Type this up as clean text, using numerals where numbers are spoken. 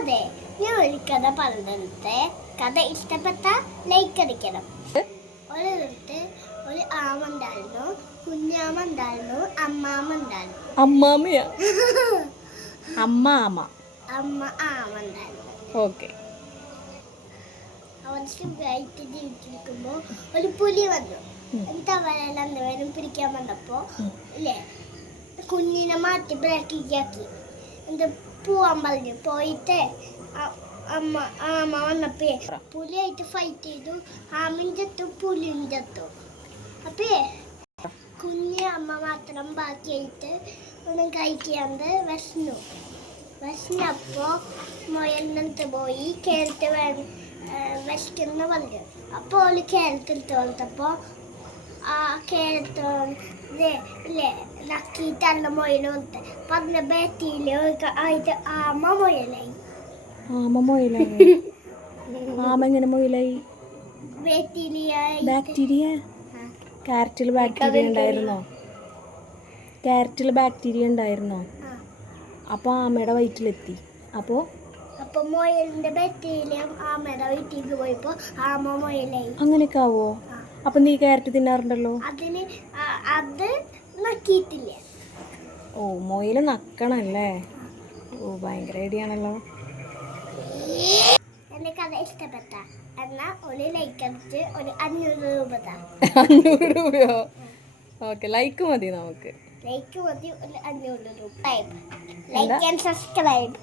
അതെ, ഞാൻ ഒരു കഥ പറഞ്ഞിട്ട് കഥ ഇഷ്ടപ്പെട്ട ലൈക്ക് അടിക്കണം. ഒരിടത്ത് ഒരു ആമ ഉണ്ടായിരുന്നു, കുഞ്ഞാമ ഉണ്ടായിരുന്നു, അമ്മാമ ഉണ്ടായിരുന്നു. അമ്മാമയാ? അമ്മ ആമ ഉണ്ടായിരുന്നു. ഓക്കെ. അവർ സുഖമായിട്ട് ജീവിച്ചിരിക്കുമ്പോ ഒരു പുലി വന്നു. എന്നിട്ട് അവരെല്ലാം രണ്ടുപേരും പിടിക്കാൻ വന്നപ്പോ ഇല്ലേ, കുഞ്ഞിനെ മാറ്റി ബ്രേക്കിക്കാക്കി. എന്ത് പോവാൻ പറഞ്ഞു. പോയിട്ട് ആമ വന്നപ്പേ പുലിയായിട്ട് ഫൈറ്റ് ചെയ്തു. ആമയും ചത്തു, പുലിയും ചത്തു. അപ്പേ കുഞ്ഞ് അമ്മ മാത്രം ബാക്കിയായിട്ട് ഒന്നും കഴിക്കാണ്ട് വിശന്നപ്പോ മുയലിനടുത്ത് പോയി കേരറ്റ് വിശക്കുന്ന പറഞ്ഞു. അപ്പോൾ ഒരു കേരറ്റ് എടുത്ത് കൊടുത്തപ്പോ ആ കേരറ്റ് ഇല്ലേ നക്കിയിട്ടല്ല മുയൽ കൊടുത്ത്. അപ്പൊ അതിന്റെ ബാറ്റിയില് ആയിട്ട് ആമ മുയലായി. ആമ എങ്ങനെ മുയലായി? ബാക്ടീരിയ? ക്യാരറ്റിൽ ബാക്ടീരിയ ഉണ്ടായിരുന്നോ? അപ്പോൾ ആമയുടെ വയറ്റിലെത്തി. അപ്പോൾ മുയലിന്റെ ബാക്ടീരിയ ആമയുടെ വയറ്റിലേക്ക് പോയപ്പോ ആമ മുയലായി. അങ്ങനെയൊക്കെ ആവോ? അപ്പൊ നീ ക്യാരറ്റ് തിന്നാറുണ്ടല്ലോ. അത് നക്കിയിട്ടില്ല. ഓ, മുയല് നക്കണല്ലേ? ഓ, ഭയങ്കര ഐഡിയ ആണല്ലോ. എന്റെ കഥ ഇഷ്ടപ്പെട്ട എന്നാ ഒരു ലൈക്ക് അടിച്ച് ഒരു 500 രൂപ. 500 രൂപയോ? ഓക്കെ, ലൈക്ക് മതി നമുക്ക്. ലൈക്ക് മതി, ഒരു 500 രൂപ. Like and subscribe.